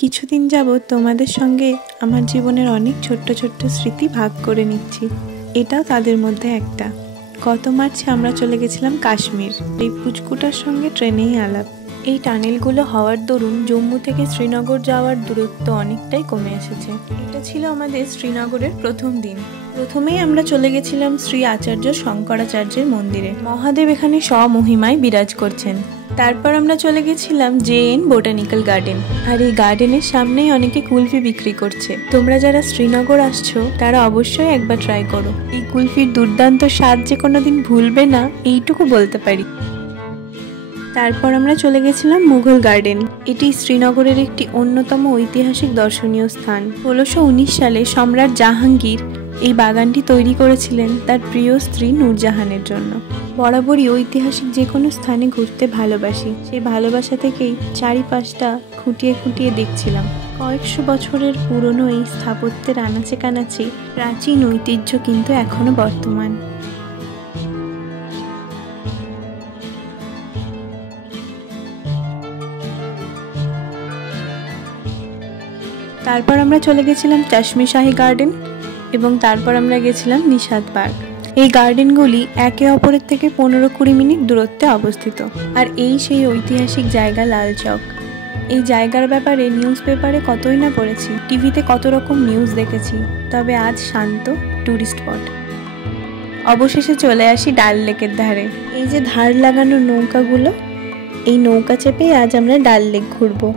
কিছুদিন যাবত তোমাদের সঙ্গে আমার জীবনের অনেক ছোট্ট ছোট্ট স্মৃতি ভাগ করে নিচ্ছি। এটাও তাদের মধ্যে একটা। গত মার্চে আমরা চলে গেছিলাম কাশ্মীর। এই পুচকুটার সঙ্গে ট্রেনেই আলাপ। এই টানেলগুলো হওয়ার দরুন জম্মু থেকে শ্রীনগর যাওয়ার দূরত্ব অনেকটাই কমে এসেছে। এটা ছিল আমাদের শ্রীনগরের প্রথম দিন। প্রথমেই আমরা চলে গেছিলাম শ্রী আচার্য শঙ্করাচার্যের মন্দিরে। মহাদেব এখানে স্বমহিমায় বিরাজ করছেন। তারপর আমরা চলে গেছিলাম জে.এন বোটানিক্যাল গার্ডেন। আর এই গার্ডেনের সামনেই অনেকে কুলফি বিক্রি করছে। তোমরা যারা শ্রীনগর আসছো তারা অবশ্যই একবার ট্রাই করো। এই কুলফির দুর্দান্ত স্বাদ যে কোনোদিন ভুলবে না এইটুকু বলতে পারি। তারপর আমরা চলে গেছিলাম মুঘল গার্ডেন। এটি শ্রীনগরের একটি অন্যতম ঐতিহাসিক দর্শনীয় স্থান। 1619 সালে সম্রাট জাহাঙ্গীর এই বাগানটি তৈরি করেছিলেন তার প্রিয় স্ত্রী নূরজাহানের জন্য। বরাবরই ঐতিহাসিক যে কোনো স্থানে ঘুরতে ভালোবাসি। সেই ভালোবাসা থেকেই চারিপাশটা খুঁটিয়ে খুঁটিয়ে দেখছিলাম। কয়েকশো বছরের পুরনো এই স্থাপত্যের আনাচে কানাচে প্রাচীন ঐতিহ্য কিন্তু এখনো বর্তমান। তারপর আমরা চলে গেছিলাম চশমে শাহী গার্ডেন এবং তারপর আমরা গেছিলাম নিশাদ পার্ক। এই গার্ডেনগুলি একে অপরের থেকে 15-20 মিনিট দূরত্বে অবস্থিত। আর এই সেই ঐতিহাসিক জায়গা লাল চক। এই জায়গার ব্যাপারে নিউজ পেপারে কতই না পড়েছি, টিভিতে কত রকম নিউজ দেখেছি, তবে আজ শান্ত ট্যুরিস্ট স্পট। অবশেষে চলে আসি ডাল লেকের ধারে। এই যে ধার লাগানো নৌকাগুলো, এই নৌকা চেপেই আজ আমরা ডাল লেক ঘুরবো।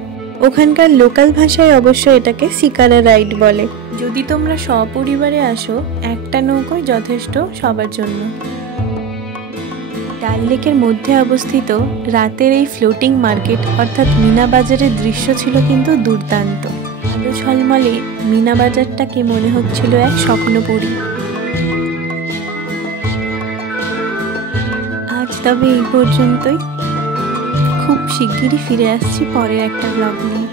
ওখানকার লোকাল ভাষায় অবশ্য এটাকে শিকারা রাইড বলে। যদি তোমরা সপরিবারে আসো একটা নৌকোই যথেষ্ট সবার জন্য। ডাল লেকের মধ্যে অবস্থিত রাতের এই ফ্লোটিং মার্কেট অর্থাৎ মিনা বাজারের দৃশ্য ছিল কিন্তু দুর্দান্ত। আলো ঝলমলে মিনা বাজারটাকে মনে হচ্ছিল এক স্বপ্নপুরী। আজ তবে এই পর্যন্তই। খুব শিগগিরই ফিরে আসছি পরের একটা ব্লগ নিয়ে।